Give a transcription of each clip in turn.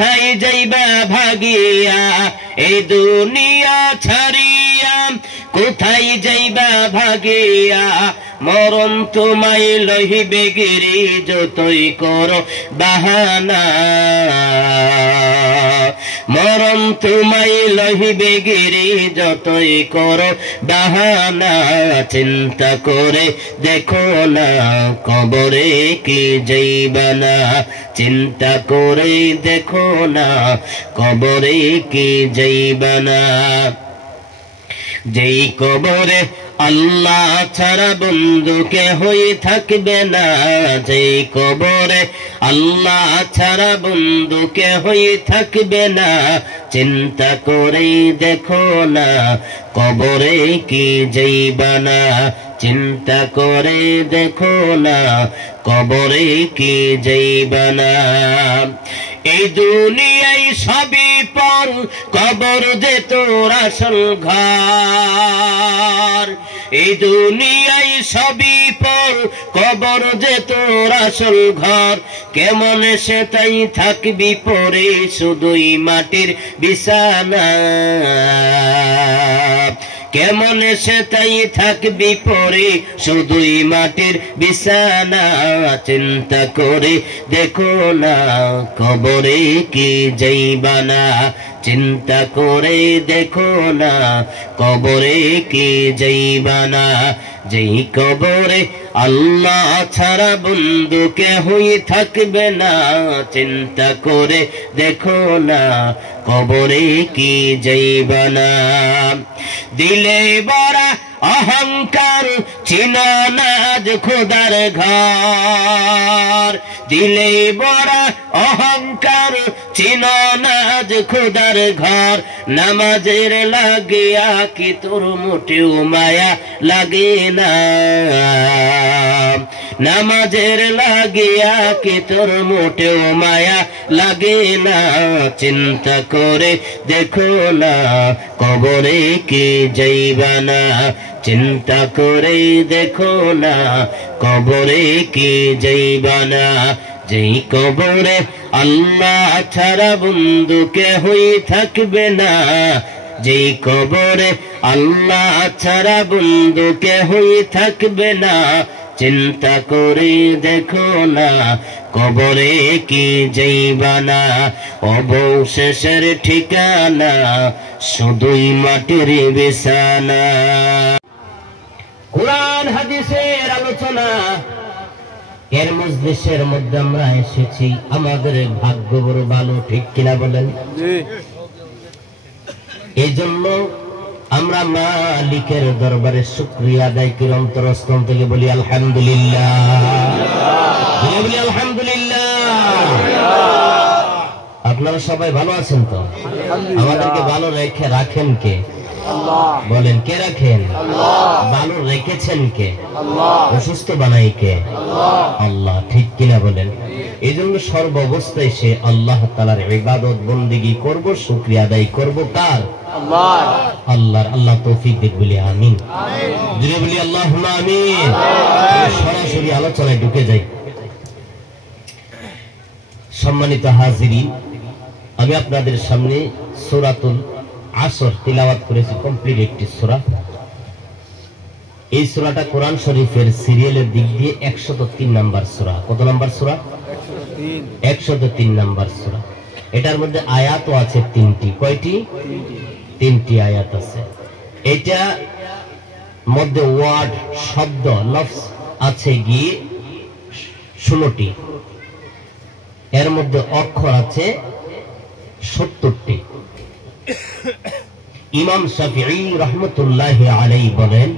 কোথায় যাইবা ভাগিয়া এই দুনিয়া ছাড়িয়া কোথায় যাইবা ভাগিয়া মরণ তোমায় লহিবে গিরি যতই করো বাহানা মরণ তোমায় লহিবে গিরি যতই করো বাহানা চিন্তা করে দেখো না কবরে কি যাইবা না চিন্তা করে দেখো না কবরে কি যাইবা না যেই কবরে আল্লাহ ছাড়া বন্ধু কেহই থাকবে না যেই কবরে আল্লাহ ছাড়া বন্ধু কেহই থাকবে না চিন্তা করে দেখো না কবরে কি যাইবা না চিন্তা করে দেখো না কবরে কি যাইবা না এই দুনিয়ায় সবই পর কবর যে তোর আসল ঘর এই দুনিয়ায় সবই পর কবর যে তোর আসল ঘর কেমন সে তাই থাকবি পরে শুধুই মাটির বিছানা কেমন সে তাই থাকবি পরে শুধুই মাটির বিছানা চিন্তা করে দেখো না কবরে কি যাইবা না চিন্তা করে দেখো না কবরে কি যাইবা না যেই কবরে আল্লাহ ছাড়া বন্ধু কেহই থাকবে না চিন্তা করে দেখো না কবরে কি যাইবা না দিলে বড়া অহংকার চিনা না খোদার ঘর দিলে বড়া অহংকার চিনা না খোদার ঘর নামাজের লাগিয়া কি তোর মোটেও মায়া লাগে না নামাজের লাগিয়া কি তোর মোটেও মায়া লাগে না চিন্তা করে দেখো না কবরে কি যাইবা না চিন্তা করে দেখো না কবরে কি যাইবা না যেই কবরে আল্লাহ ছাড়া বন্ধু কেহই থাকবে না যেই কবরে আল্লাহ ছাড়া বন্ধু কেহই থাকবে না চিন্তা করে দেখো না কবরে কি যাইবা না অবশেষের ঠিকানা শুধুই মাটির বিছানা কুরআন হাদিসের আলোচনা এর মজলিসের মধ্যে আমরা এসেছি আমাদের ভাগ্য বড় ভালো ঠিক কিনা বলেন এই জন্য আমরা মালিকের দরবারে শুকরিয়া আদায় করি অন্তরস্থল থেকে বলি আলহামদুলিল্লাহ বলি আলহামদুলিল্লাহ আপনারা সবাই ভালো আছেন তো আমাদেরকে ভালো রেখে রাখেন কে আল্লাহ বলেন কে রাখেন আল্লাহ ভালো রেখেছেন কে আল্লাহ অসুস্থ বানাই কে আল্লাহ আল্লাহ ঠিক কিনা বলেন এইজন্য সর্ব অবস্থায় সে আল্লাহ তাআলার ইবাদত বندگی করব শুকরিয়া আদায় করব কার আল্লাহ আল্লাহর আল্লাহ তৌফিক দিক বলি আমিন আমিন জোরে বলি আল্লাহুম্মা আমিন সরাসরি আলোচনায় ঢুকে যাই সম্মানিত হাজিরিন আমি আপনাদের সামনে সূরাতুল আসর তিলাওয়াত করেছি কমপ্লিট একটি সূরা এই সূরাটা কোরআন শরীফের সিরিয়ালের দিক দিয়ে 103 নাম্বার সূরা কত নাম্বার সূরা 103 নাম্বার সূরা এটার মধ্যে আয়াতও আছে 3টি কয়টি 3টি আয়াত আছে এটা মধ্যে ওয়ার্ড শব্দ লফজ আছে গিয়ে 16টি এর মধ্যে অক্ষর আছে 70টি ইমাম শাফিঈ রাহমাতুল্লাহি আলাইহি বলেন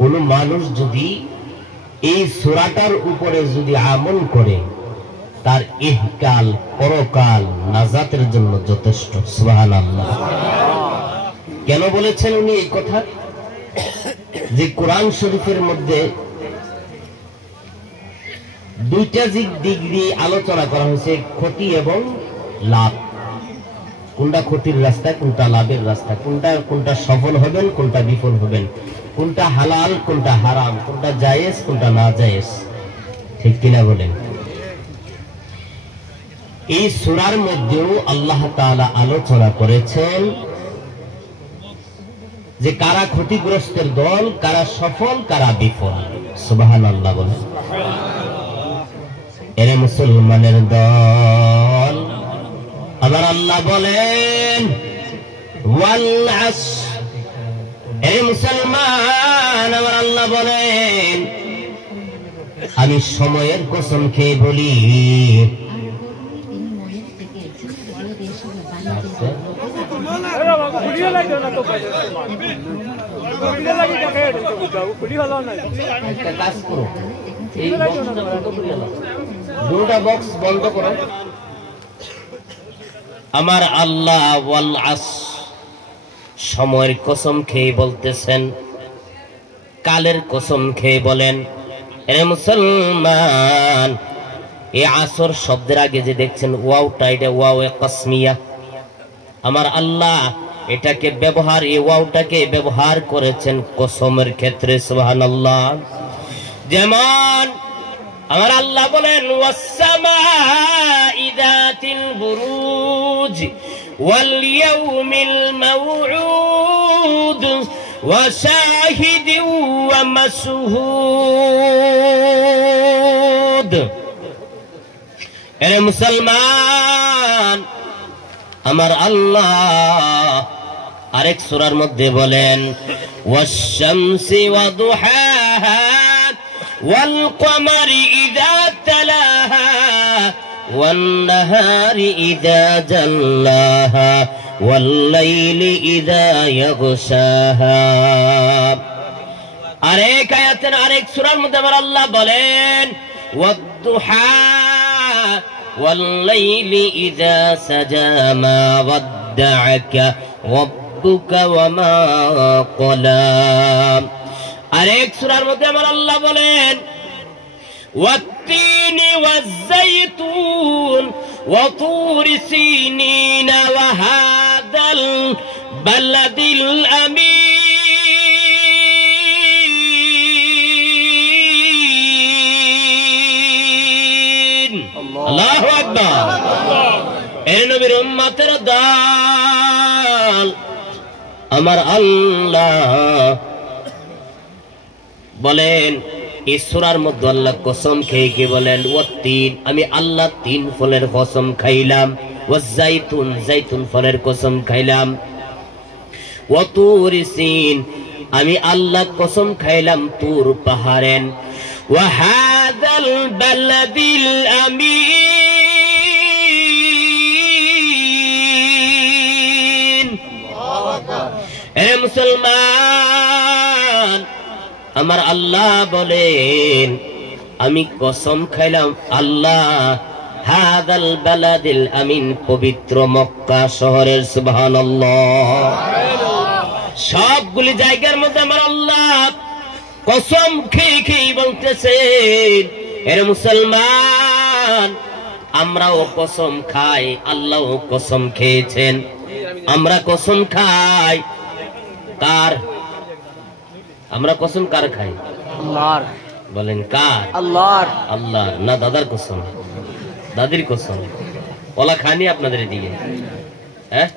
কোন মানুষ যদি এই সূরাটার উপরে যদি আমল করে তার ইহকাল পরকাল নাজাতের জন্য যথেষ্ট সুবহানাল্লাহ কেন বলেছেন উনি এই কথা যে কোরআন শরীফের মধ্যে দুইটা দিক দিয়ে আলোচনা করা হয়েছে ক্ষতি এবং লাভ কোনটা ক্ষতির রাস্তা কোনটা লাভের রাস্তা কোনটা সফল হবেন কোনটা বিফল হবেন কোনটা হালাল কোনটা হারাম কোনটা জায়েজ কোনটা না জায়েজ ঠিক কিনা বলেন এই সূরার মধ্যেও আল্লাহ তাআলা আলোচনা করেছেন যে কারা ক্ষতিগ্রস্তের দল, কারা সফল, কারা বিফল। সুবহানাল্লাহ বলেন। এরে মুসলমানের দল, আমার আল্লাহ বলেন ওয়াল আসর। এরে মুসলমান, আমার আল্লাহ বলেন আমি সময়ের কসম খেয়ে বলি, আমার আল্লাহ ওয়াল আসর সময়ের কসম খেয়ে বলতেছেন, কালের কসম খেয়ে বলেন। এ মুসলমান, এই আসর শব্দের আগে যে দেখছেন ওয়াওটা, এটা ওয়াও এ কসমিয়া। আমার আল্লাহ এটাকে ব্যবহার, এই ওয়াওটাকে ব্যবহার করেছেন কসমের ক্ষেত্রে। সুবহানাল্লাহ। যেমন আমার আল্লাহ বলেন ওয়াসসামাই যাতিল বুরুজ ওয়াল ইয়াউমিল মাউউদ ওয়া শাহিদিন ওয়া মাশহুদ। এরে মুসলমান, আমার আল্লাহ আরেক সূরার মধ্যে বলেন ওয়াশ-শামসি ওয়া দুহাহা ওয়াল কমারি ইযা তালাহা ওয়ান নাহারি ইযা জাল্লাহা ওয়াল লাইলি ইযা ইয়াগশাহা। আরেক আয়াতের আরেক সূরার মধ্যে আমার আল্লাহ বলেন ওয়াদ-দুহা ওয়াল লাইলি ইযা সাজা মা ওয়াদ্দাআকা রাব্বুকা ওয়া মা ক্বালা। আরেক সূরার মধ্যে আমার আল্লাহ বলেন ওয়াত-তিনি ওয়াজ-যাইতুন ওয়া তুরি সিনিন ওয়া হাদাল বালাদিল আমিন। আল্লাহু আকবার। এ নবীর উম্মতের দল, আমার আল্লাহ বলেন এই সূরার মধ্যে আল্লাহ কসম খেয়ে কি বলেন ওয়াত-তিন, আমি আল্লাহ তিন ফলের কসম খাইলাম। ওয়াজ-যাইতুন, যাইতুন ফলের কসম খাইলাম। ওয়া তুরি সিন, আমি আল্লাহ কসম খাইলাম তুর পাহাড়ের। ওয়া হাদাল বালাদিল আমিন। এ মুসলমান, আমার আল্লাহ বলেন আমি কসম খাইলাম আল্লাহ হাদাল বালাদিল আমিন, পবিত্র মক্কা শহরের। সুবহানাল্লাহ। সবগুলি জায়গার মধ্যে আমার আল্লাহ কসম খেয়ে খেয়ে বলতেছেন এর মুসলমান, আমরাও কসম খাই, আল্লাহও কসম খেয়েছেন। আমরা কসম খাই কার? আমরা কসম কার খাই? আল্লাহর। বলেন কার? আল্লাহর। আল্লাহর না দাদার কসম? দাদির কসম। ওলা খানি আপনাদের এদিকে? হ্যাঁ,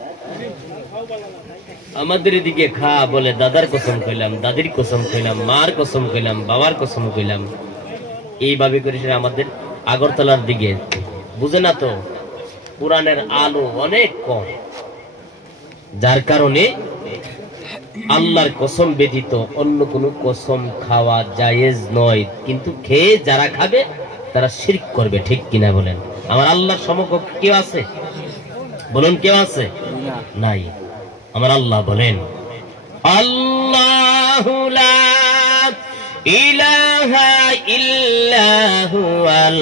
আমাদের এদিকে খা বলে দাদার কসম কইলাম, দাদির কসম কইলাম, মার কসম কইলাম, বাবার কসম কইলাম। এইভাবে করে আমাদের আগরতলার দিকে বুঝে না তো, কোরআনের আলো অনেক কম, যার কারণে আল্লাহর কসম ব্যতীত অন্য কোন কসম খাওয়া জায়েজ নয়। কিন্তু খেয়ে যারা খাবে তারা শিরক করবে, ঠিক কিনা বলেন? আমার আল্লাহর সমকক্ষ কেউ আছে? বলুন, কেউ আছে? নাই। আমার আল্লাহ বলেন আল্লাহু লা ইলাহা ইল্লা হুয়াল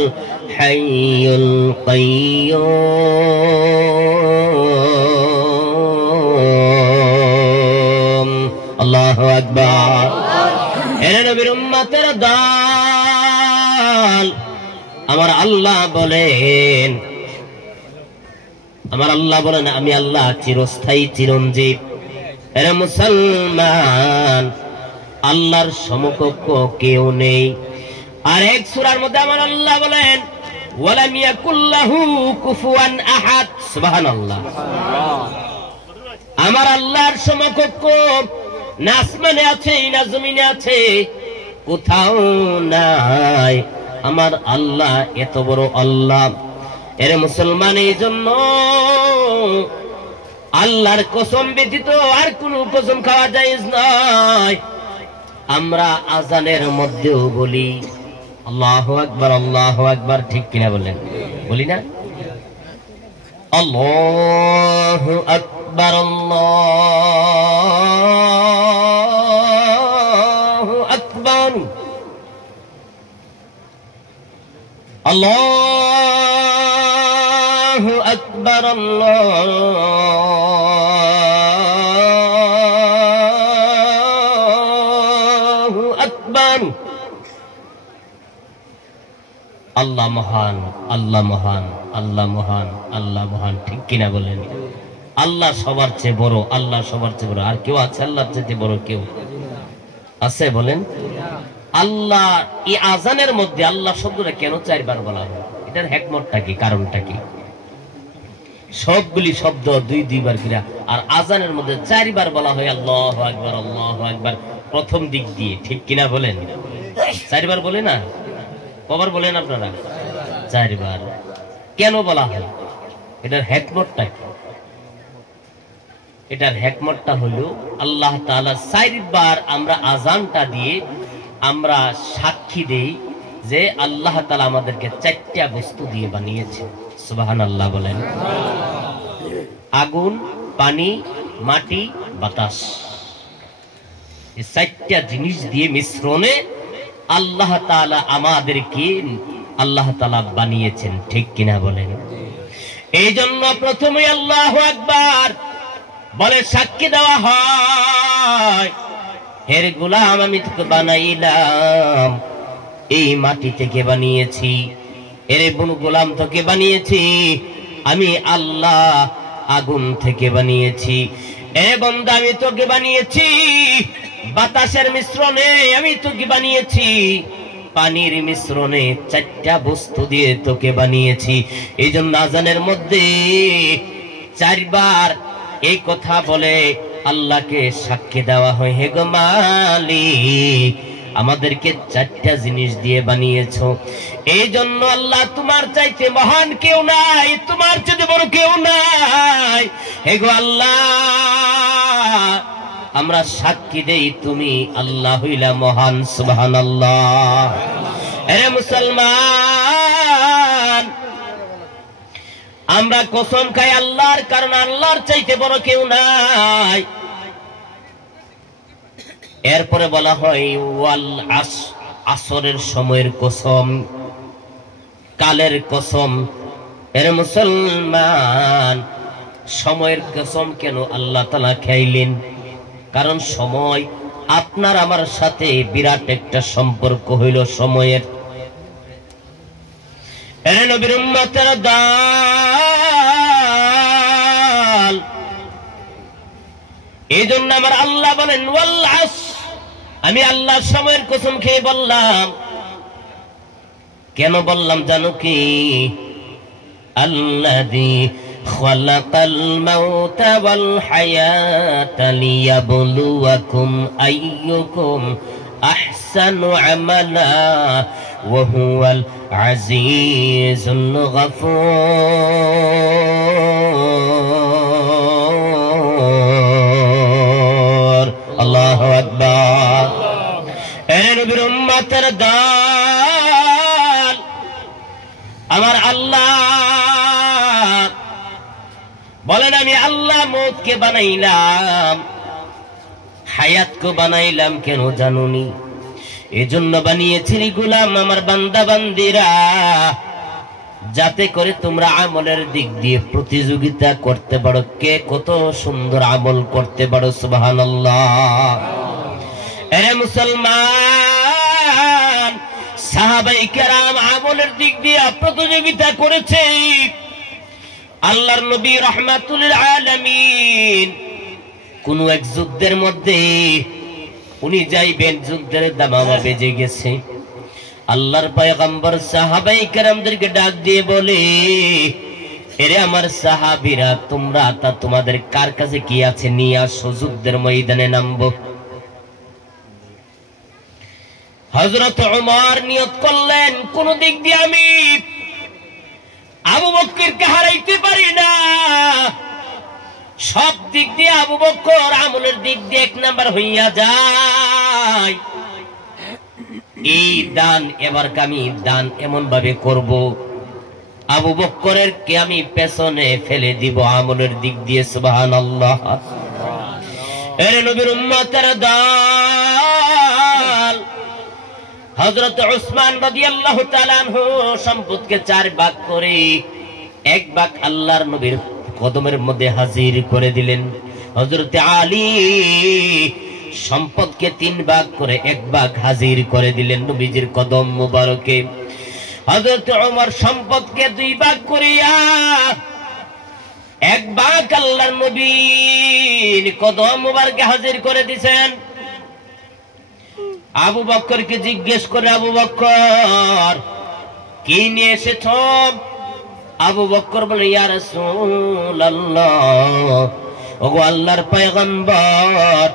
হাইয়ুল কাইয়্যুম। আল্লাহু আকবার। এরে নবীর উম্মতের দল, আমার আল্লাহ বলেন, আমার আল্লাহ বলেন আমি আল্লাহ চিরস্থায়ী চিরঞ্জীব। এরে মুসলমান, আল্লাহর সমকক্ষ কেউ নেই। আর এক সূরার মধ্যে আমার আল্লাহ বলেন ওয়ালাম ইয়াকুল লাহু কুফুয়ান আহাদ। সুবহানাল্লাহ। আমার আল্লাহর সমকক্ষ না আসমানে আছে না জমিনে আছে, কোথাও নাই। আমার আল্লাহ এত বড় আল্লাহ। এর মুসলমান, এই জন্য আল্লাহর কসম ব্যতীত আর কোন কসম খাওয়া জায়েজ নয়। আমরা আজানের মধ্যেও বলি আল্লাহু আকবার, আল্লাহু আকবার, ঠিক কিনা বলেন? বলি না? আল্লাহু আকবার, আল্লাহু আকবার, আল্লাহু আকবার, আল্লাহু আকবার। আল্লাহ মহান, আল্লাহ মহান, আল্লাহ মহান, আল্লাহ মহান, ঠিক কিনা বলেন? আল্লাহ সবার চেয়ে বড়, আল্লাহ সবার চেয়ে বড়। আর কেউ আছে আল্লাহর চেয়ে বড়? কেউ আছে বলেন? আল্লাহ, এই আজানের মধ্যে আল্লাহ শব্দটা কেন 4 বার বলা হয়? এটার হিকমতটা কি, কারণটা কি? সবগুলি শব্দ 2 বার করে, আর আজানের মধ্যে 4 বার বলা হয় আল্লাহু আকবার, আল্লাহু আকবার, প্রথম দিক দিয়ে, ঠিক কিনা বলেন? 4 বার বলে না? কবার বলেন আপনারা? 4 বার। কেন বলা হয়? এটার হিকমতটা কি? এটার হিকমতটা হলো আল্লাহ তাআলা 4 বার আমরা আজানটা দিয়ে আমরা সাক্ষী দেই যে আল্লাহ তাআলা আমাদেরকে 4টা বস্তু দিয়ে বানিয়েছে। সুবহানাল্লাহ বলেন। আগুন, পানি, মাটি, বাতাস, এই 4টা জিনিস দিয়ে মিশ্রণে আল্লাহ তাআলা আমাদেরকে আল্লাহ তাআলা বানিয়েছেন, ঠিক কিনা বলেন? এই জন্য প্রথমে আল্লাহু আকবার বলে সাক্ষী দেওয়া হয়, হের গোলাম আমি তোকে বানাইলাম এই মাটি থেকে বানিয়েছি, এরে বনু গোলাম তোকে বানিয়েছি আমি আল্লাহ আগুন থেকে বানিয়েছি, এ বান্দা আমি তোকে বানিয়েছি বাতাসের মিশ্রণে, আমি তোকে বানিয়েছি পানির মিশ্রণে, 4টা বস্তু দিয়ে তোকে বানিয়েছি। এই জন্য আজানের মধ্যে 4 বার এই কথা বলে আল্লাহকে সাক্ষী দেওয়া হয়, হে গো মালিক আমাদেরকে 4টা জিনিস দিয়ে বানিয়েছো। এই জন্য আল্লাহ তোমার চাইতে মহান কেউ নাই, তোমার চাইতে বড় কেউ নাই। হে গো আল্লাহ আমরা সাক্ষী দেই তুমি আল্লাহ হইলা মহান। সুবহানাল্লাহ। আরে মুসলমান, আমরা কসম খাই আল্লাহর, কারণ আল্লাহর চাইতে বড় কেউ নাই। এরপরে বলা হয় ওয়াল আসরের সময়ের কসম, কালের কসম। এর মুসলমান, সময়ের কসম কেন আল্লাহ তাআলা খাইলেন? কারণ সময় আপনার আমার সাথে বিরাট একটা সম্পর্ক হইল সময়ের। এর নবীর উম্মতের দল, এই জন্য আমার আল্লাহ বলেন ওয়াল আসর, আমি আল্লাহ সময়ের কসম খেয়ে বললাম। কেন বললাম জানো কি? আল্লাযী খালাকাল মাউতা ওয়াল হায়াতা লিয়াবলুয়াকুম আইয়ুকুম আহসানু আমালা ওয়া হুয়াল আজিজুল গফুর। আল্লাহু আকবার। এর নবীর উম্মতের দল, আমার আল্লাহ বলেন আমি আল্লাহ মৌতকে বানাইলাম, হায়াতকে বানাইলাম। কেন জানুনি? এজন্য বানিয়েছি গোলাম আমার বান্দা বান্দিরা, যাতে করে তোমরা আমলের দিক দিয়ে প্রতিযোগিতা করতে পারো, কে কত সুন্দর আমল করতে পারো। সুবহানাল্লাহ। এরে মুসলমান, সাহাবায়ে কেরাম আমলের দিক দিয়ে প্রতিযোগিতা করেছে। আল্লাহর নবী রাহমাতুল আলামিন কোন এক যুদ্ধের মধ্যে উনি যাইবেন, যুদ্ধের দামামা বেজে গেছে। আল্লাহর পয়গম্বর সাহাবায়ে কেরামদেরকে ডাক দিয়ে বলে, এরে আমার সাহাবীরা, তোমরা তোমাদের কার কাছে কি আছে নিয়ে আসো, যুদ্ধের ময়দানে নামবো। হযরত ওমর নিয়ত করলেন, কোন দিক দিয়ে আমি আবু বকরকে হারাইতে পারি না, সব দিক দিয়ে আবু বকর আমলের দিক দিয়ে এক নাম্বার হইয়া যায়। এই দান এবার আমি দান এমন ভাবে করব, আবু বকরের কে আমি পেছনে ফেলে দিব আমলের দিক দিয়ে। সুবহানাল্লাহ। এর নবীর উম্মতের দল হযরত উসমান রাদিয়াল্লাহু তাআলা আনহু সম্পদকে 4 ভাগ করে এক ভাগ আল্লাহর নবীর কদমের মধ্যে হাজির করে দিলেন। হযরত আলী সম্পদকে 3 ভাগ করে এক ভাগ হাজির করে দিলেন নবীজির কদম মুবারকে। হযরত ওমর সম্পদকে 2 ভাগ করিয়া এক ভাগ আল্লাহর নবীর কদম মুবারকে হাজির করে দিয়েছেন। আবু বকরকে জিজ্ঞেস করে, আবু বকর কি নিয়ে এসেছো? আবু বকর বলে, ইয়া রাসূলুল্লাহ, ওগো আল্লাহর পয়গম্বর,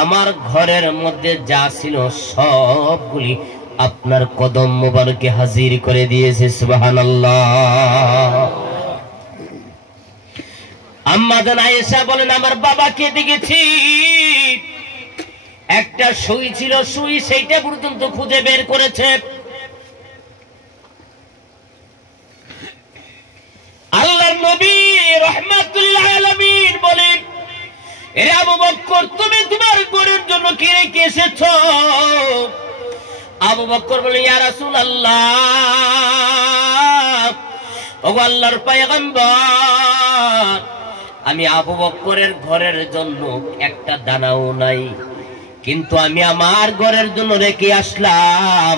আমার ঘরের মধ্যে যা ছিল সবগুলি আপনার কদম মুবারকে হাজির করে দিয়েছে। সুবহানাল্লাহ। আম্মা জান আয়েশা বলেন, আমার বাবাকে দেখেছি, একটা সুই ছিল, সুই সেইটা পর্যন্ত খুঁজে বের করেছে। আল্লাহর নবী রাহমাতুল আলামিন বলেন, এরে আবু বকর, তুমি তোমার ঘরের জন্য কি রেখে এসেছো? আবু বকর বলে, ইয়া রাসূলুল্লাহ, ওগো আল্লাহর পয়গম্বর, আমি আবু বকরের ঘরের জন্য একটা দানাও নাই, কিন্তু আমি আমার ঘরের জন্য রেখে আসলাম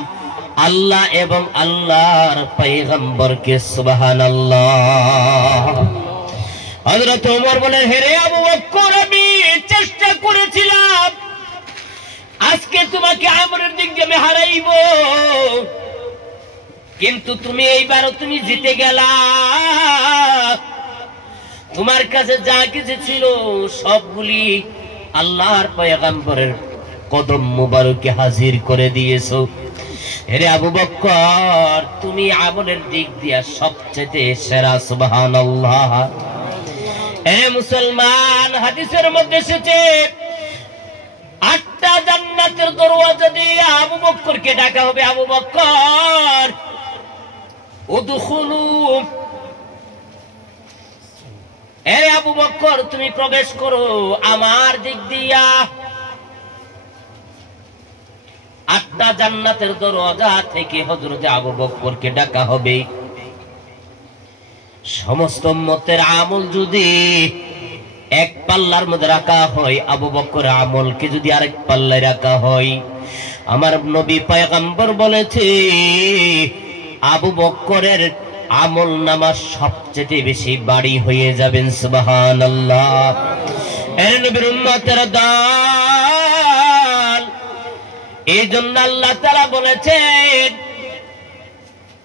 আল্লাহ এবং আল্লাহর পয়গম্বরকে। সুবহানাল্লাহ। হযরত ওমর বলেন, হে রে আবু বকর, আমি চেষ্টা করেছিলাম আজকে তোমাকে আমলের দিক দিয়ে আমি হারাইব, কিন্তু তুমি এইবারও তুমি জিতে গেলা। তোমার কাছে যা কিছু ছিল সবগুলি আল্লাহর পয়গম্বরের কদম মুবারকে হাজির করে দিয়েছো। হে আবু বকর, তুমি আমলের দিক দিয়া সবচেয়ে সেরা। সুবহানাল্লাহ। হে মুসলমান, হাদিসের মধ্যে এসেছে 8টা জান্নাতের দরওয়াজা দিয়ে আবু বকরকে ডাকা হবে, আবু বকর উদখুলু, হে আবু বকর তুমি প্রবেশ করো আমার দিক দিয়া। 8টা জান্নাতের দরওয়াজা থেকে হযরত আবু বকরকে ডাকা হবে। সমস্ত উম্মতের আমল যদি এক পাল্লার মধ্যে রাখা হয়, আবু বকরের আমলকে যদি আরেক পাল্লায় রাখা হয়, আমার নবী পয়গম্বর বলেছে আবু বকরের আমল নামা সবচেয়ে বেশি বাড়ি হয়ে যাবেন। সুবহানাল্লাহ। এর নবীর উম্মতের দল, এই জন্য আল্লাহ তাআলা বলেছেন,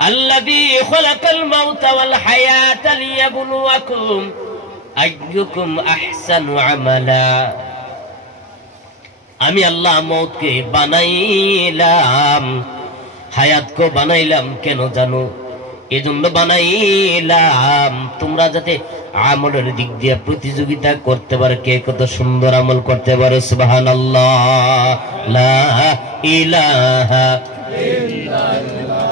আল্লাযী খালাকাল মাউতা ওয়াল হায়াতা লিয়াবলুয়াকুম আইয়ুকুম আহসানু আমালা। আমি আল্লাহ মওতকে বানাইলাম, হায়াতকে বানাইলাম, কেন জানো? এজন্য বানাইলাম তোমরা যাতে আমলের দিক দিয়ে প্রতিযোগিতা করতে পারো, কে কত সুন্দর আমল করতে পারো। সুবহানাল্লাহ। লা ইলাহা ইল্লাল্লাহ,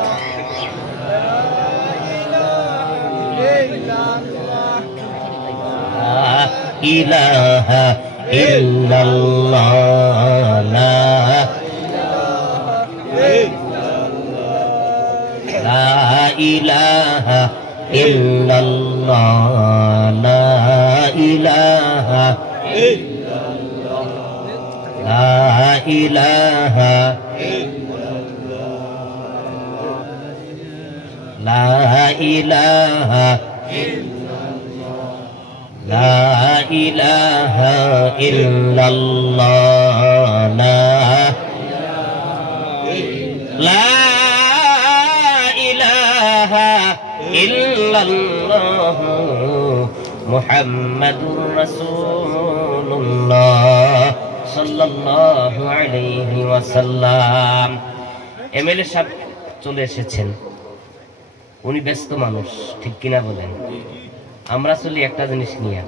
ইলাহা ইল্লাল্লাহ, লা ইলাহা ইল্লাল্লাহ, লা ইলাহা ইল্লাল্লাহ, লা ইলাহা ইল্লাল্লাহ, লা ইলাহা লা ইলাহা ইল্লাল্লাহ, লা ইল্লাল্লাহু মুহাম্মাদুর রাসূলুল্লাহ সাল্লাল্লাহু আলাইহি ওয়াসাল্লাম। এমএলএ সাহেব চলে এসেছেন, উনি ব্যস্ত মানুষ, ঠিক কিনা বলেন? আমরা চলি একটা জিনিস নিয়ে,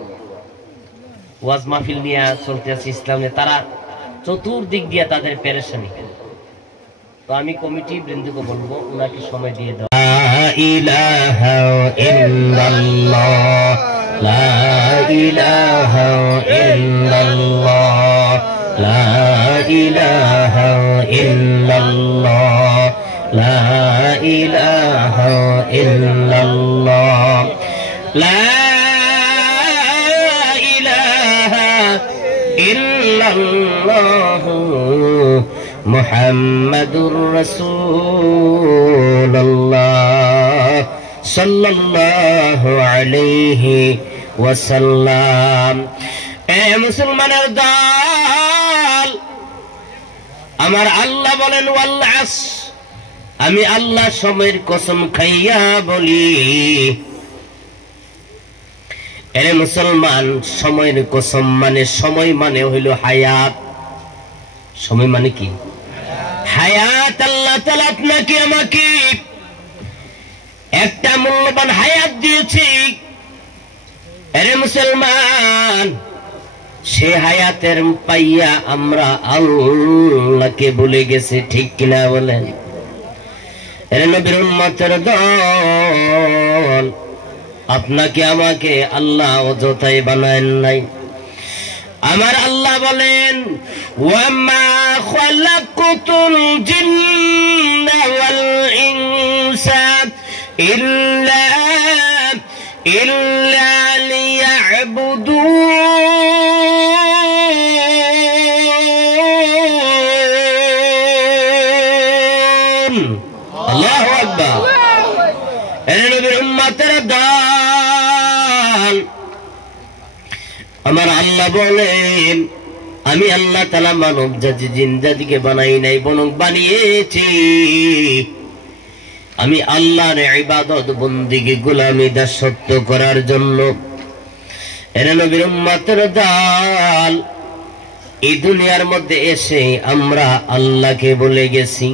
ওয়াজ মাহফিল নিয়ে চলতে আছে, ইসলাম নিয়ে, তারা চতুর্দিক দিয়ে তাদের পেরেশানি। তো আমি কমিটি বৃন্দকে বলবো উনাকে সময় দিয়ে দাও। লা ইলাহা ইল্লাল্লাহ, লা ইলাহা ইল্লাল্লাহ, লা ইলাহা ইল্লাল্লাহ, লা ইলাহা ইল্লাল্লাহ, লা ইলাহা ইল্লাল্লাহ মুহাম্মাদুর রাসূলুল্লাহ সাল্লাল্লাহু আলাইহি ওয়াসাল্লাম। এ মুসলমানের দল, আমার আল্লাহ বলেন ওয়াল আসর, আমি আল্লাহ সময়ের কসম খাইয়া বলি। এ মুসলমান, সময়ের কসম মানে, সময় মানে হইল হায়াত। সময় মানে কি? হায়াত। আল্লাহ তাআলা আপনাকে আমাকে একটা মূল্যবান হায়াত দিয়েছে। এরে মুসলমান, সে হায়াতের পাইয়া আমরা আল্লাহকে ভুলে গেছি, ঠিক কিনা বলেন? এরে নবীর উম্মতের দল, আপনাকে আমাকে আল্লাহ অযথাই বানায়েন নাই। আমার আল্লাহ বলেন ওয়ামা খালাকতুল জিন্না ওয়াল ইনসা ইল্লা লিয়াবুদুন। আল্লাহু আকবার। এ নবীর উম্মতের দল, আমার আল্লাহ বলেন আমি আল্লাহ তাআলা মানব জাতি জিন জাতিকে বানাই নাই, বরং বানিয়েছি আমি আল্লাহর ইবাদত বন্দেগী গোলামি দাসত্ব করার জন্য। এর নবীর উম্মতের দল, এই দুনিয়ার মধ্যে এসে আমরা আল্লাহকে বলে গেছি,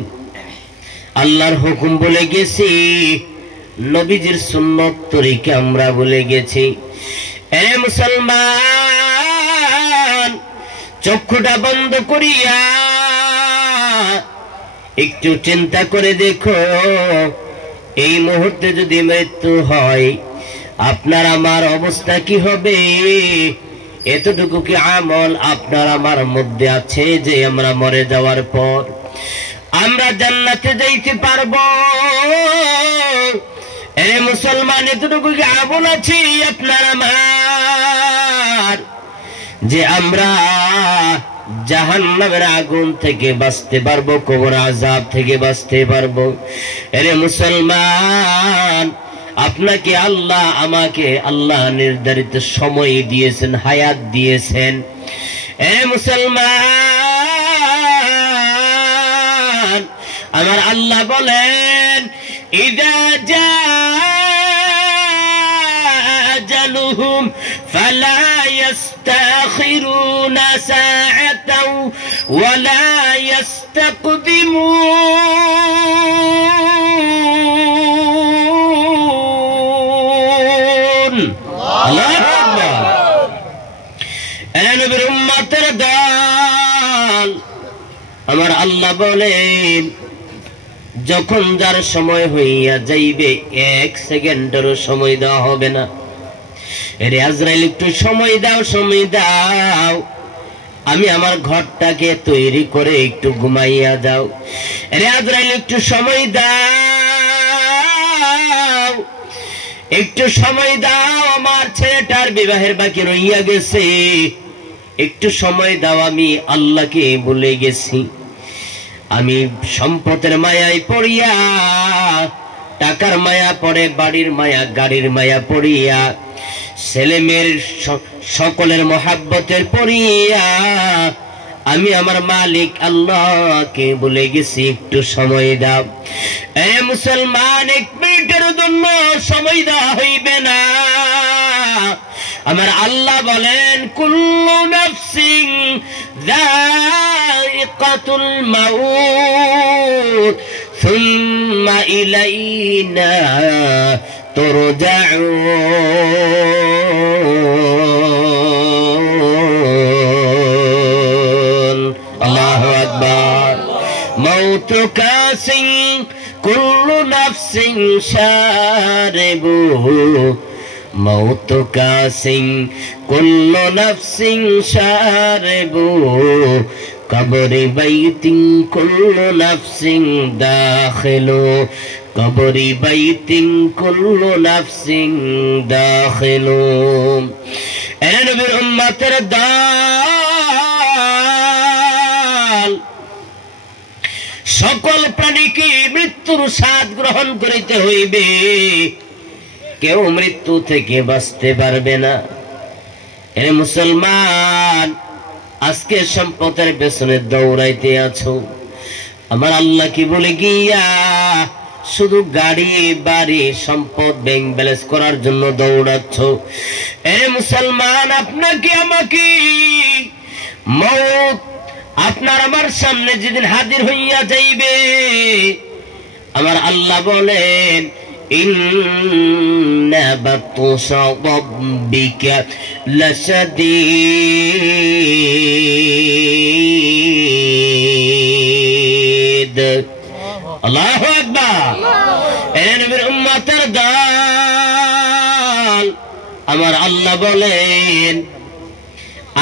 আল্লাহর হুকুম বলে গেছি, নবীজির সুন্নত তরিকা আমরা বলে গেছি। এ মুসলমান, চক্ষুটা বন্ধ করিয়া একটু চিন্তা করে দেখো, এই মুহূর্তে যদি মৃত্যু হয় আপনার আমার অবস্থা কি হবে? এতটুকু কি আমল আপনার আমার মধ্যে আছে যে আমরা মরে যাওয়ার পর আমরা জান্নাতে যাইতে পারবো? এ মুসলমান, এতটুকু কি আমল আছে আপনার আমার যে আমরা জাহান্নামের আগুন থেকে বাঁচতে পারবো, কবর আযাব থেকে বাঁচতে পারবো? এরে মুসলমান, আপনাকে আল্লাহ আমাকে আল্লাহ নির্ধারিত সময় দিয়েছেন, হায়াত দিয়েছেন। এ মুসলমান, আমার আল্লাহ বলেন ইযা আজালুহুম ফালা ইস্তাখিরুনা সাআতাও ওয়ালা ইস্তাকদিমুন। আল্লাহু আকবার। এ নবীর উম্মতের দল, আমার আল্লাহ বলেন যখন যার সময় হইয়া যাইবে এক সেকেন্ডেরও সময় দেওয়া হবে না। এরে আজরাইল, একটু সময় দাও, সময় দাও, আমি আমার ঘরটাকে তৈরি করে একটু ঘুমাইয়া যাও। এরে আজরাইল, একটু সময় দাও, একটু সময় দাও, আমার ছেলেটার বিবাহের বাকি রইয়া গেছে, একটু সময় দাও, আমি আল্লাহকে ভুলে গেছি। আমি সম্পদের মায়ায় পড়িয়া, টাকার মায়া পড়ে, বাড়ির মায়া, গাড়ির মায়া পড়িয়া, ছেলে মেয়ের সকলের মহাব্বতের পড়িয়া আমি আমার মালিক আল্লাহকে বলে গেছি একটু সময় দাও। এ মুসলমান, এক মিনিটের জন্য সময় দেওয়া হইবে না। আমার আল্লাহ বলেন, কুল্লু নাফসিন যায়িকাতুল মাউত সুম্মা ইলাইনা তুরজাউন। আল্লাহু আকবার। মাউতু কাসিন কুল্লু নাফসিন শারিবুহু মৌত কাসিং কুল্লু নাফসিন শারিবুহু কবরি বাইতিন কুল্লু নাফসিন দাখিলু কবরি বাইতিন কুল্লু নাফসিন দাখিলু। এ নবীর উম্মতের দল, সকল প্রাণীকে মৃত্যুর স্বাদ গ্রহণ করিতে হইবে, কেউ মৃত্যু থেকে বাঁচতে পারবে না। এ মুসলমান, আজকে সম্পদের পেছনে দৌড়াইতে আছো, আমার আল্লাহ কি বলে গিয়া শুধু গাড়ি বাড়ি সম্পদ ব্যাংক ব্যালেন্স করার জন্য দৌড়াচ্ছ। এ মুসলমান, আপনাকে আমাকে মওত আপনার আমার সামনে যেদিন হাজির হইয়া যাইবে, আমার আল্লাহ বলেন, ইন্না বাতুশা রাব্বিকা লাশাদীদ। আল্লাহু আকবার। এ নবীর উম্মতের দল, আমার আল্লাহ বলেন,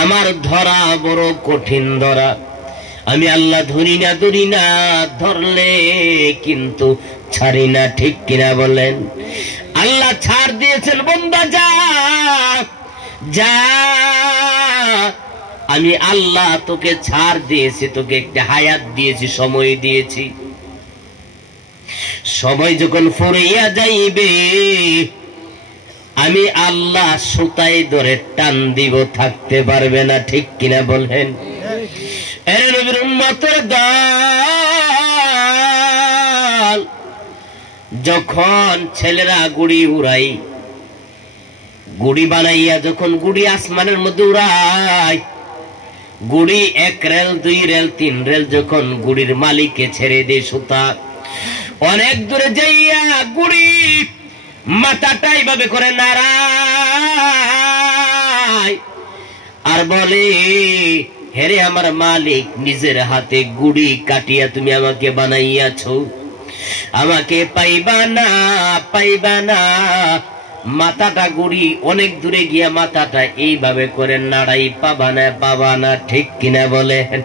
আমার ধরা বড় কঠিন ধরা, আমি আল্লাহ ধরি না, ধরলে কিন্তু ছাড়ি না, ঠিক কিনা বলেন? আল্লাহ ছাড় দিয়েছেন, বান্দা যা যা, আমি আল্লাহ তোকে ছাড় দিয়েছি, তোকে একটা হায়াত দিয়েছি, সময় দিয়েছি। সময় যখন ফুরিয়া যাইবে, আমি আল্লাহ সুতায় ধরে টান দিব, থাকতে পারবে না, ঠিক কিনা বলেন? এর নবীর উম্মতের দল, যখন ছেলেরা গুড়ি উড়াই, গুড়ি বানাইয়া যখন গুড়ি আসমানের মধ্যে উড়ায়, গুড়ি 1 রেল 2 রেল 3 রেল যখন গুড়ির মালিককে ছেড়ে দিয়ে সুতা, অনেক দূরে যাইয়া গুড়ি মাথাটা এইভাবে করে নাড়ায় আর বলে, হেরে আমার মালিক, নিজের হাতে গুড়ি কাটিয়া তুমি আমাকে বানাইয়াছো, আমাকে পাইবা না। মাথাটা গুড়ি অনেক দূরে গিয়া মাথাটা এইভাবে করে নাড়াই, পাবা না, ঠিক কিনা বলেন?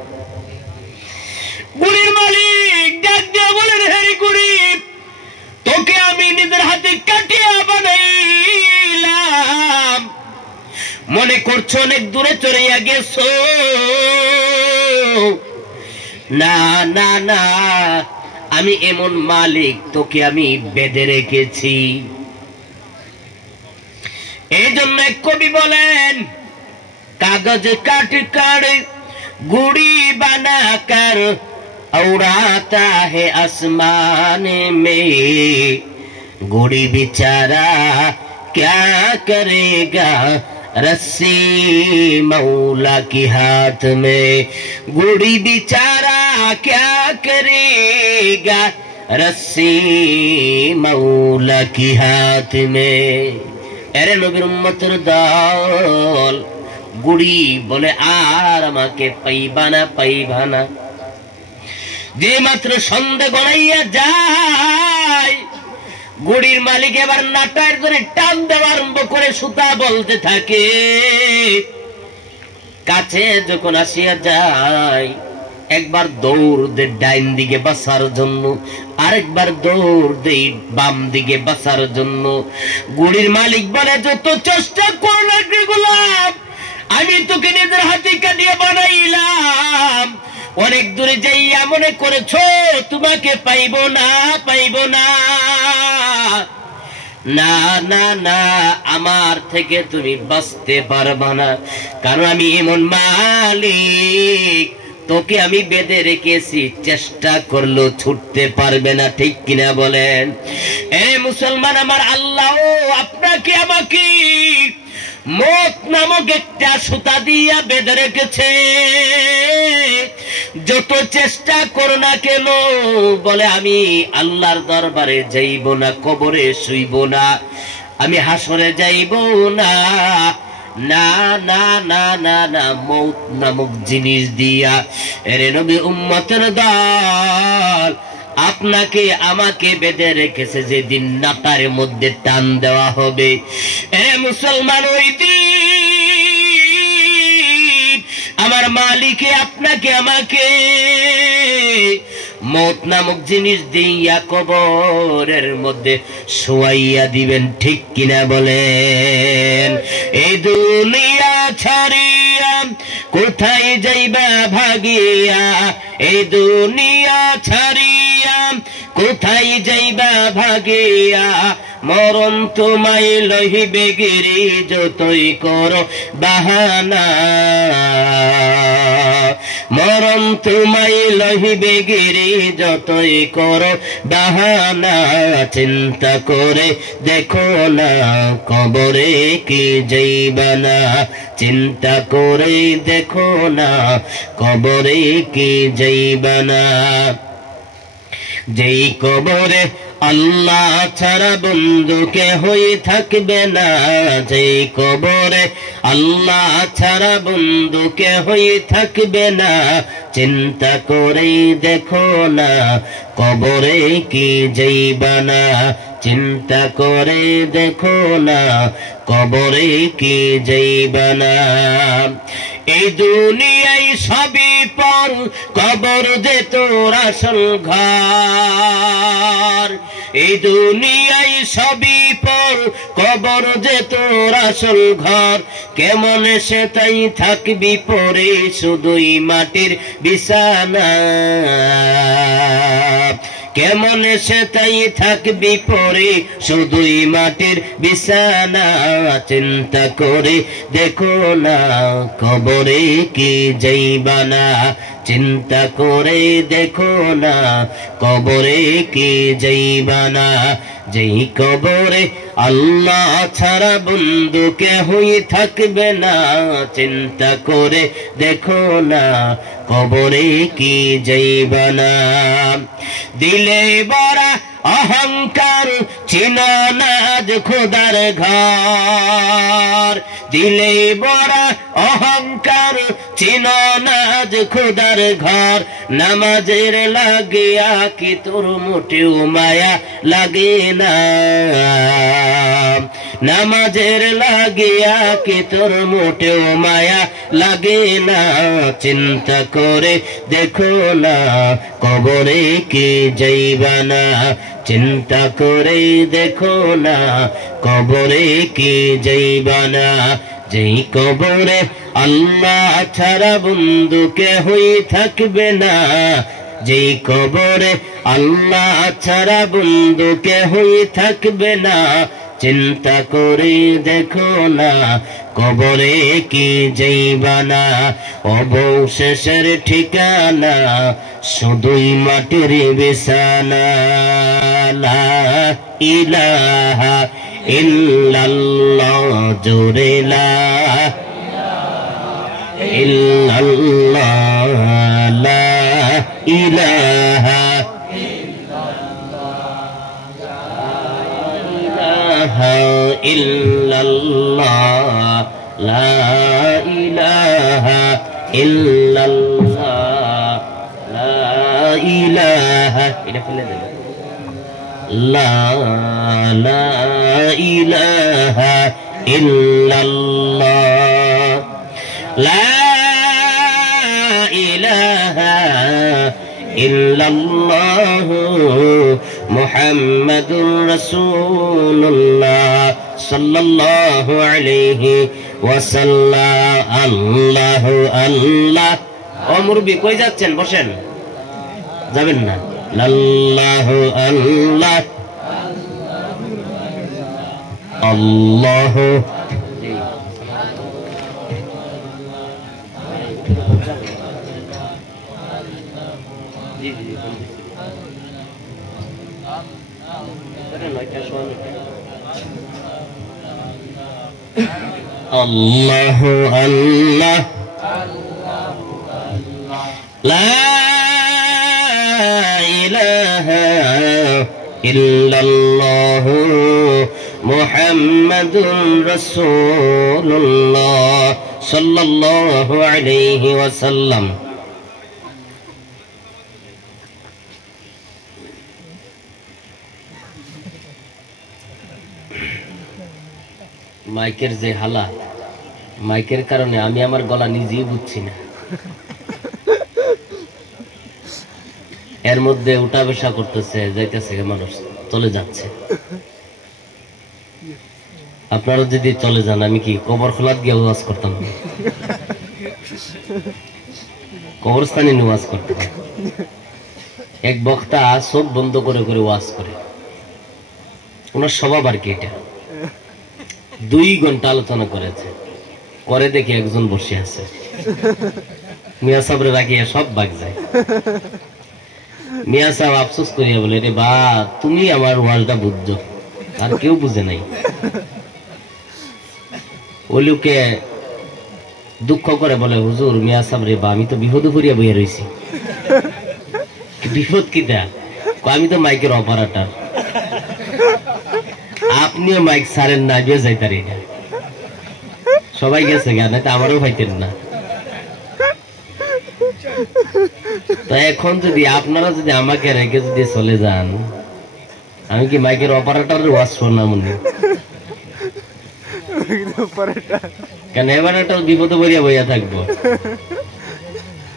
গুড়ির মালিক ডাক দিয়া বলেন, হেরে গুড়ি, তোকে আমি নিজের হাতে কাটিয়া বানাইলাম, মনে করছো অনেক দূরে চড়িয়া গেছো? না, আমি এমন মালিক, তোকে আমি বেঁধে রেখেছি। এই জন্য এক কবি বলেন, কাগজ কাট गुड़ी बना कर उड़ाता है आसमान में, गुड़ी बेचारा क्या करेगा रस्सी मौला के हाथ में, गुड़ी बेचारा क्या करेगा रस्सी मौला के हाथ में। अरे नबीर उम्मतर दल गुड़ी बोले आर आमाके पाइबा ना जे मात्र सन्धे गड़ाइया जाय गुड़िर मालिक एबार नाटार धरे टान देवा आरम्भ करे सुता बोलते थाके, काछे जखन आसिया जाय एक बार दौड़ दे डाइन दिके बासार जन्य, आरेकबार दौड़ दे बाम दिके बासार जन्य। गुड़िर मालिक बोले যত চেষ্টা করো না গোলাম, আমি তোকে নিজের হাতে কাটিয়ে বানাইলাম, অনেক দূরে যাইয়া মনে করেছো তোমাকে পাইবো না না না না, আমার থেকে তুমি বাঁচতে পারবা না, কারণ আমি এমন মালিক তোকে আমি বেঁধে রেখেছি, চেষ্টা করলেও ছুটতে পারবে না, ঠিক কিনা বলেন? এ মুসলমান আমার, আল্লাহ আপনাকে আমাকে মত নামক একটা সুতা দিয়া বেঁধে রেখেছে। যত চেষ্টা করো না কেন, বলে আমি আল্লাহর দরবারে যাইব না, কবরে শুইব না, আমি হাসরে যাইব না, না না না না না, মৌত নামক জিনিস দিয়া। এরে নবী উম্মতের দল, আপনাকে আমাকে বেঁধে রেখেছে, যেদিন নাটার মধ্যে টান দেওয়া হবে। এরে মুসলমান, ওই দিন আমার মালিকে আপনাকে আমাকে মৌত নামক জিনিস দিয়া কবরের মধ্যে শোয়াইয়া দিবেন, ঠিক কিনা বলেন? এই দুনিয়া ছাড়িয়া কোথায় যাইবা ভাগিয়া, এই দুনিয়া ছাড়িয়া কোথায় যাইবা ভাগিয়া, মরণ তোমায় লহিবে গিরি যতই করো বাহানা, মরণ তোমায় লহিবে গিরি যতই করো বাহানা। চিন্তা করে দেখো না, কবরে কি যাইবা না, চিন্তা করে দেখো না, কবরে কি যাইবা না। যেই কবরে আল্লাহ ছাড়া বন্ধু কেহই থাকবে না, যেই কবরে আল্লাহ ছাড়া বন্ধু কেহই থাকবে না, চিন্তা করে দেখো না, কবরে কি যাইবা না, চিন্তা করে দেখো না, কবরে কি যাইবা না। এই দুনিয়ায় সবই পর, কবর যে তোর আসল ঘর, এই দুনিয়ায় সবই পর, কবর যে তোর আসল ঘর। কেমন সে তাই থাকবি পরে, শুধুই মাটির বিছানা, কেমন সে তাই থাকবি পরে, শুধুই মাটির বিছানা। চিন্তা করে দেখো না, কবরে কি যাইবা না, চিন্তা করে দেখো না, কবরে কি যাইবা না। যেই কবরে আল্লাহ ছাড়া বন্ধু কেহই থাকবে না, চিন্তা করে দেখো না, কবরে কি যাইবা না। দিলে বড়া অহংকার, চিনো না আজ খোদার ঘর, দিলে বড়া অহংকার, চিনো না আজ খোদার ঘর। নামাজের লাগিয়া কি তোর মোটেও মায়া লাগে না, নামাজের লাগিয়া কি তোর মোটেও মায়া লাগে না। চিন্তা করে দেখো না, কবরে কি যাইবা না, চিন্তা করে দেখো না, কবরে কি যাইবা না। যেই কবরে আল্লাহ ছাড়া বন্ধু কেহই থাকবে না, যেই কবরে আল্লাহ ছাড়া বন্ধু কেহই থাকবে না, চিন্তা করে দেখো না, কবরে কি যাইবা না। অবশেষের ঠিকানা শুধুই মাটির বিছানা। লা ইলাহা ইল্লাল্লাহ, জোরে লা ইল্লাল্লাহ, লা ইলাহা ইল্লাল্লাহ, লা ইলাহা ইল্লাল্লাহ, লা ইলাহা, এটা ফেলে দেবে, লা লা ইলাহা ইল্লাল্লাহ, লা ইলাহা ইল্লাল্লাহ, মুহাম্মাদুর রাসূলুল্লাহ সাল্লাল্লাহু আলাইহি ওয়াসাল্লাম। আল্লাহু আল্লাহ। ও মুরব্বি কই যাচ্ছেন? বসেন, যাবেন না। আল্লাহু আল্লাহ, আল্লাহু আল্লাহু আল্লাহ লা ইলাহা ইল্লাল্লাহ মুহাম্মাদুর রাসূলুল্লাহ সাল্লাল্লাহু আলাইহি ওয়াসাল্লাম। মাইকের যে হালাত, মাইকের কারণে আমি আমার গলা নিজেই বুঝছি না। এর মধ্যে উঠা বসা করতেছে, যাইতেছে, মানুষ চলে যাচ্ছে। আপনারা যদি চলে যান আমি কি কবর খোলাত গিয়ে ওয়াজ করতাম? কবরস্থানে ওয়াজ করতাম। এক বক্তা চোখ বন্ধ করে করে ওয়াজ করে, ওনার স্বভাব আর কি এটা। 2 ঘন্টা আলোচনা করেছে, করে দেখি একজন বসে আছে, মিয়া সাহেবরে রাখিয়া সব বাগ যায়। মিয়া সাহেব আফসোস করিয়া বলে, রে বা তুমি আমার ওয়াজটা বুঝছো, আর কেউ বুঝে নাই। ওই লোকে দুঃখ করে বলে, হুজুর মিয়া সাহেব রে বা আমি তো বিপদে পড়িয়া বইয়া রয়েছি। বিপদ কি দা? আমি তো মাইকের অপারেটর, আপনিও মাইক ছাড়েন না, আমিও যাইতারি না। সবাই গেছে গান, আমারও পাইতেন না। তো এখন যদি আপনারা যদি আমাকে রেখে যদি চলে যান, আমি কি মাইকের অপারেটরের ওয়াজ শোনা মনে? কেন এবার একটা বিপদে পড়িয়া বইয়া থাকবো।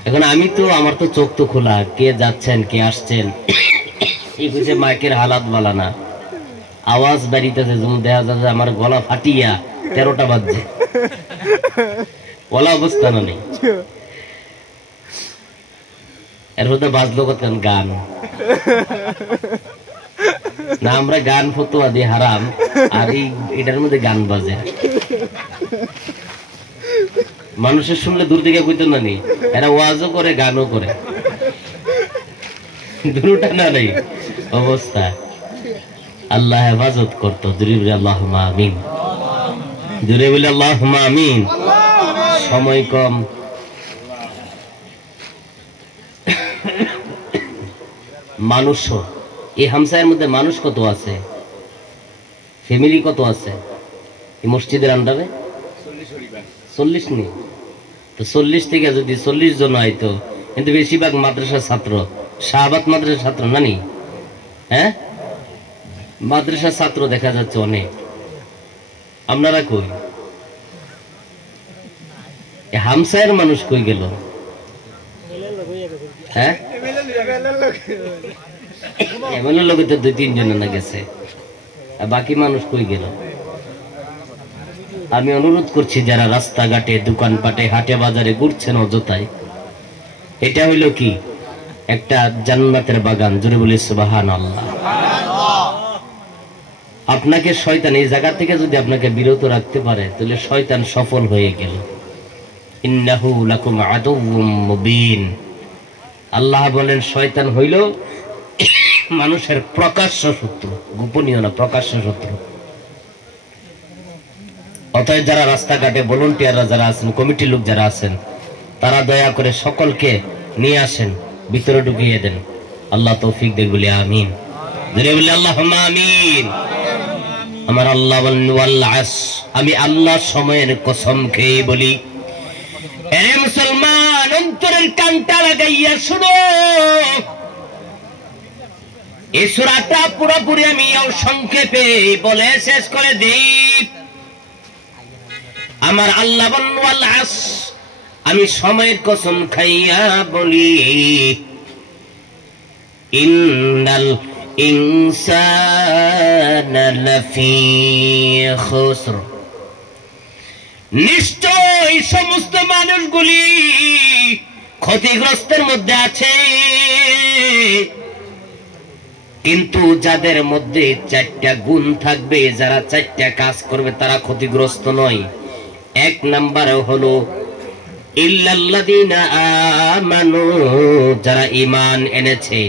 এখন আমি তো, আমার তো চোখ তো খোলা, কে যাচ্ছেন কে আসছেন এই বুঝে মাইকের হালাত বালা না। আওয়াজ বেরিতেছে, যেমন দেখা যাচ্ছে আমার গলা ফাটিয়া 13টা বাজছে, গলা অবস্থা না নেই। এর মধ্যে বাজলো কত গান না, আমরা গান ফতোয়া দিয়ে হারাম, আর এটার মধ্যে গান বাজে। মানুষের শুনলে দূর থেকে কইতো না নি, এরা ওয়াজও করে গানও করে, দুটা না নেই অবস্থা। আল্লাহ হেফাজত করতো। জুড়ে বলে আল্লাহুম্মা আমিন, জুড়ে বলে আল্লাহুম্মা আমিন। সময় কম, মানুষ এই হামসায়ের মধ্যে মানুষ কত আছে, ফ্যামিলি কত আছে এই মসজিদের আন্ডারে? 40 নেই তো 40 থেকে যদি 40 জন হয়তো, কিন্তু বেশিরভাগ মাদ্রাসার ছাত্র, শাহবাদ মাদ্রাসার ছাত্র নানি, হ্যাঁ মাদ্রাসার ছাত্র দেখা যাচ্ছে অনেক। আপনারা কই? হামসায়ের মানুষ কই গেল? হ্যাঁ এমএলএর লোক তো 2-3 জন না গেছে, বাকি মানুষ কই গেল? আমি অনুরোধ করছি যারা রাস্তাঘাটে, দোকানপাটে, হাটে বাজারে ঘুরছেন অযথায়, এটা হইল কি একটা জান্নাতের বাগান। জোরে বলি সুবহানাল্লাহ। আপনাকে শয়তান এই জায়গা থেকে যদি আপনাকে বিরত রাখতে পারে, তাহলে শয়তান সফল হয়ে গেল। ইন্নাহু লাকুম আদুউম মুবিন। আল্লাহ বলেন শয়তান হইল মানুষের প্রকাশ্য শত্রু, গোপনীয় না, প্রকাশ্য শত্রু। অতএব যারা রাস্তাঘাটে ভলান্টিয়াররা যারা আছেন, কমিটির লোক যারা আছেন, তারা দয়া করে সকলকে নিয়ে আসেন, ভিতরে ঢুকিয়ে দেন। আল্লাহ তৌফিক দেন বলি আমিন। জোরে বলি আল্লাহুম্মা আমিন। আমার আল্লাহ বলেন ওয়াল আসর, আমি আল্লাহ সময়ের কসম খেয়ে বলি। হে মুসলমান, অন্তরের কানটা লাগাইয়া শুনো, এই সূরাটা পুরোপুরি আমি সংক্ষেপে বলে শেষ করে দেই। আমার আল্লাহ বলেন ওয়াল আসর, আমি সময়ের কসম খাইয়া বলি, ইন্নাল ইনসানা লাফি খুসর, নিশ্চয় সমস্ত মানুষগুলি ক্ষতিগ্রস্তের মধ্যে আছে। কিন্তু যাদের মধ্যে 4টা গুণ থাকবে, যারা 4টা কাজ করবে, তারা ক্ষতিগ্রস্ত নয়। 1 নাম্বার হলো ইল্লাল্লাযীনা আমানু, যারা ঈমান এনেছে,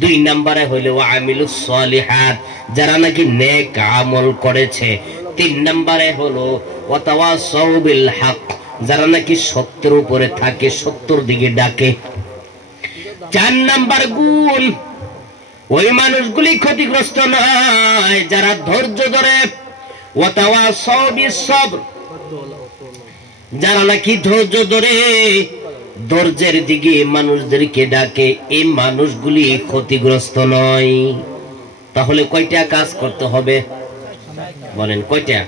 দুই নম্বরে হইলো আমিলুস সালিহাত, যারা নাকি নেক আমল করেছে। তিন নম্বরে হলো ওয়াতাওয়াসাউ বিল হক, যারা নাকি সত্যের উপরে থাকে, সত্যের দিকে ডাকে। চার নাম্বার গুণ, ওই মানুষগুলি ক্ষতিগ্রস্ত নয় যারা ধৈর্য ধরে, ওয়াতাওয়াসাউ বিস সবর, যারা নাকি ধৈর্য ধরে ধৈর্যের দিকে মানুষদেরকে ডাকে, এই মানুষগুলি ক্ষতিগ্রস্ত নয়। তাহলে কয়টা কাজ করতে হবে বলেন? কয়টা?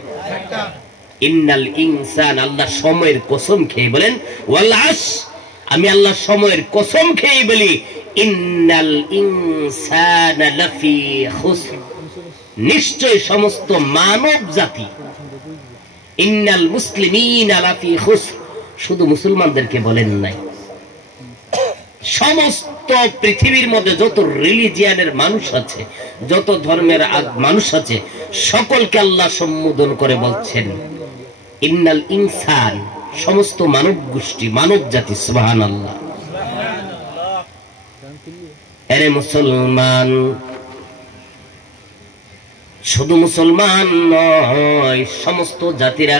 ইন্নাল ইনসান, আল্লাহ সময়ের কসম খেয়ে বলেন, ওয়াল আস, আমি আল্লাহ সময়ের কসম খেয়ে বলি, ইন্নাল ইনসানা লাফি খুসর, নিশ্চয় সমস্ত মানব জাতি, ইন্নাল মুসলিমিনা লাফি খুসর, শুধু মুসলমানদেরকে বলেন নাই, সমস্ত পৃথিবীর মধ্যে যত রিলিজিয়ানের মানুষ আছে, যত ধর্মের মানুষ আছে, সকলকে আল্লাহ সম্বোধন করে বলছেন ইন্নাল ইনসান, সমস্ত মানব গোষ্ঠী, মানব জাতি। সুবহানাল্লাহ। আরে মুসলমান, শুধু মুসলমান নয়, সমস্ত জাতিরা